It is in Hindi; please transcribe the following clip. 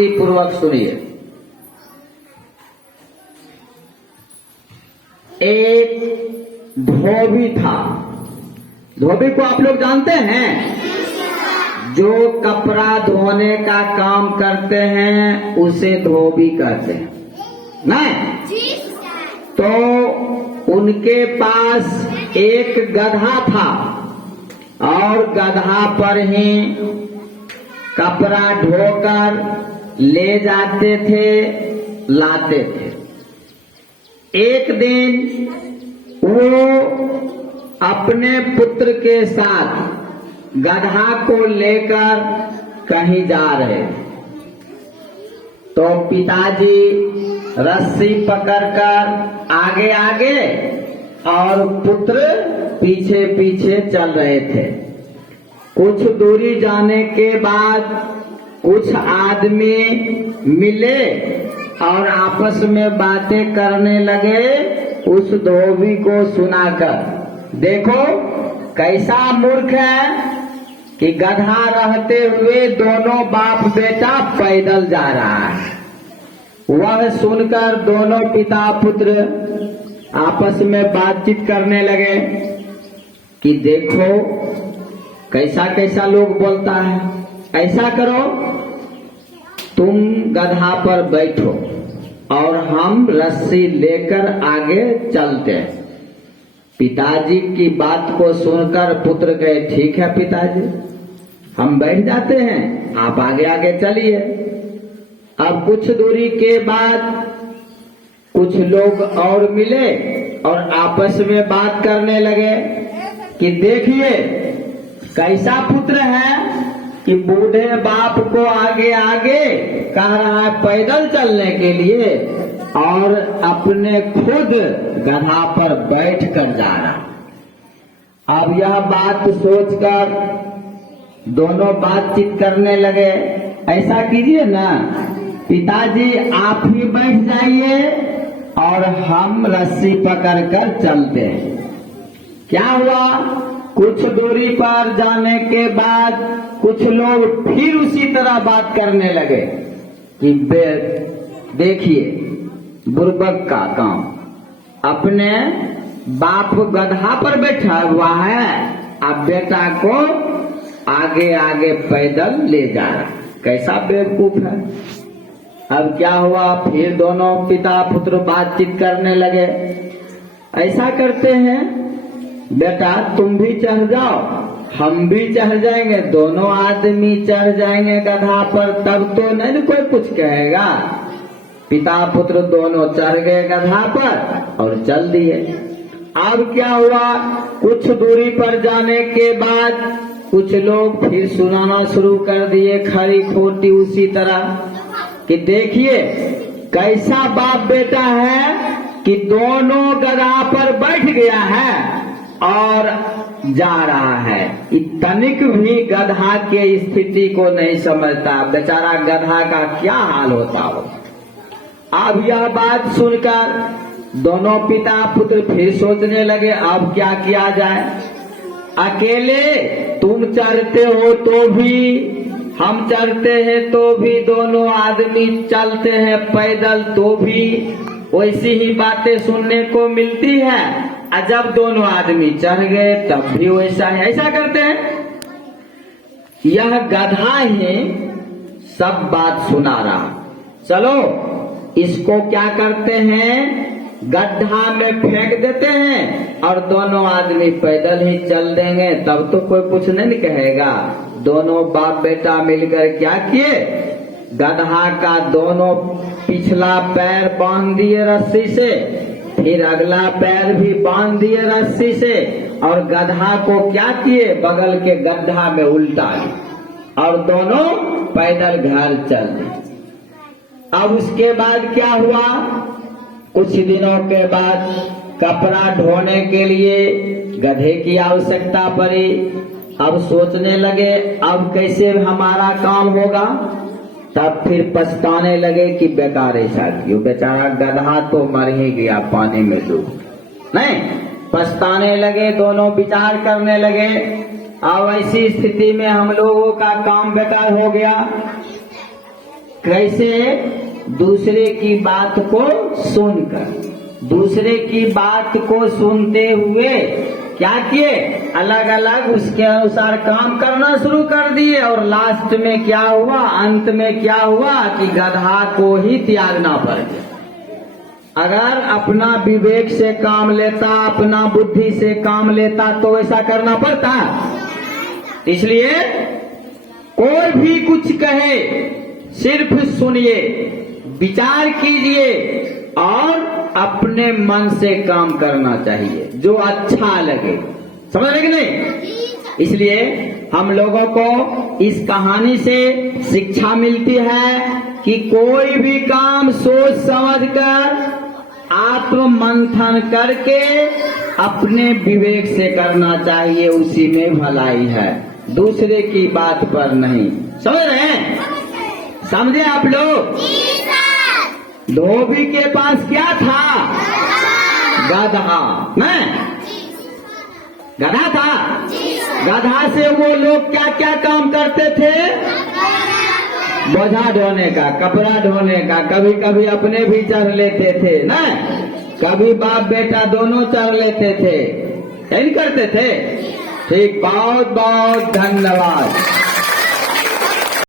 शांति पूर्वक सुनिए। एक धोबी था। धोबी को आप लोग जानते हैं? जो कपड़ा धोने का काम करते हैं उसे धोबी कहते हैं। नहीं तो उनके पास एक गधा था और गधा पर ही कपड़ा ढोकर ले जाते थे, लाते थे। एक दिन वो अपने पुत्र के साथ गधा को लेकर कहीं जा रहे थे, तो पिताजी रस्सी पकड़कर आगे आगे और पुत्र पीछे पीछे चल रहे थे। कुछ दूरी जाने के बाद कुछ आदमी मिले और आपस में बातें करने लगे उस धोबी को सुनाकर। देखो कैसा मूर्ख है कि गधा रहते हुए दोनों बाप बेटा पैदल जा रहा है। वह सुनकर दोनों पिता पुत्र आपस में बातचीत करने लगे कि देखो कैसा कैसा लोग बोलता है। ऐसा करो, तुम गधा पर बैठो और हम रस्सी लेकर आगे चलते हैं। पिताजी की बात को सुनकर पुत्र कहे, ठीक है पिताजी, हम बैठ जाते हैं, आप आगे आगे चलिए। अब कुछ दूरी के बाद कुछ लोग और मिले और आपस में बात करने लगे कि देखिए कैसा पुत्र है कि बूढ़े बाप को आगे आगे कह रहा है पैदल चलने के लिए और अपने खुद गधा पर बैठ कर जा रहा। अब यह बात सोचकर दोनों बातचीत करने लगे। ऐसा कीजिए ना पिताजी, आप ही बैठ जाइए और हम रस्सी पकड़कर चलते हैं। क्या हुआ, कुछ दूरी पर जाने के बाद कुछ लोग फिर उसी तरह बात करने लगे कि देखिए बुर्बक का काम, अपने बाप गधा पर बैठा हुआ है, अब बेटा को आगे आगे पैदल ले जा रहा। कैसा बेवकूफ है। अब क्या हुआ, फिर दोनों पिता पुत्र बातचीत करने लगे। ऐसा करते हैं बेटा, तुम भी चढ़ जाओ, हम भी चढ़ जाएंगे, दोनों आदमी चढ़ जाएंगे गधा पर, तब तो नहीं कोई कुछ कहेगा। पिता पुत्र दोनों चढ़ गए गधा पर और चल दिए। अब क्या हुआ, कुछ दूरी पर जाने के बाद कुछ लोग फिर सुनाना शुरू कर दिए खरी खोटी उसी तरह कि देखिए कैसा बाप बेटा है कि दोनों गधा पर बैठ गया है और जा रहा है। तनिक भी गधा के स्थिति को नहीं समझता, बेचारा गधा का क्या हाल होता हो। अब यह बात सुनकर दोनों पिता पुत्र फिर सोचने लगे अब क्या किया जाए। अकेले तुम चढ़ते हो तो भी, हम चढ़ते हैं तो भी, दोनों आदमी चलते हैं पैदल तो भी वैसी ही बातें सुनने को मिलती है। और जब दोनों आदमी चढ़ गए तब भी वैसा है। ऐसा करते हैं, यह गधा ही सब बात सुना रहा। चलो इसको क्या करते हैं, गड्ढा में फेंक देते हैं और दोनों आदमी पैदल ही चल देंगे, तब तो कोई कुछ नहीं कहेगा। दोनों बाप बेटा मिलकर क्या किए, गधा का दोनों पिछला पैर बांध दिए रस्सी से, फिर अगला पैर भी बांध दिए रस्सी से और गधा को क्या किए, बगल के गड्ढा में उल्टा दिए और दोनों पैदल घर चल दिए। अब उसके बाद क्या हुआ, कुछ दिनों के बाद कपड़ा ढोने के लिए गधे की आवश्यकता पड़ी। अब सोचने लगे अब कैसे हमारा काम होगा। तब फिर पछताने लगे कि बेकार ऐसा क्यों, बेचारा गधा तो मर ही गया पानी में डूब। नहीं, पछताने लगे, दोनों विचार करने लगे अब ऐसी स्थिति में हम लोगों का काम बेकार हो गया। कैसे? दूसरे की बात को सुनकर, दूसरे की बात को सुनते हुए क्या किए? अलग अलग उसके अनुसार काम करना शुरू कर दिए। और लास्ट में क्या हुआ? अंत में क्या हुआ कि गधा को ही त्यागना पड़ गया। अगर अपना विवेक से काम लेता, अपना बुद्धि से काम लेता तो ऐसा करना पड़ता। इसलिए कोई भी कुछ कहे सिर्फ सुनिए, विचार कीजिए और अपने मन से काम करना चाहिए जो अच्छा लगे। समझ रहे कि नहीं? इसलिए हम लोगों को इस कहानी से शिक्षा मिलती है कि कोई भी काम सोच समझकर, आत्म मंथन करके अपने विवेक से करना चाहिए, उसी में भलाई है, दूसरे की बात पर नहीं। समझ रहे हैं? समझे आप लोग? धोबी के पास क्या था? गधा। मैं गधा था। गधा से वो लोग क्या क्या काम करते थे? बोझा ढोने का, कपड़ा ढोने का, कभी कभी अपने भी चढ़ लेते थे ना, कभी बाप बेटा दोनों चढ़ लेते थे, नहीं करते थे? ठीक, बहुत बहुत धन्यवाद।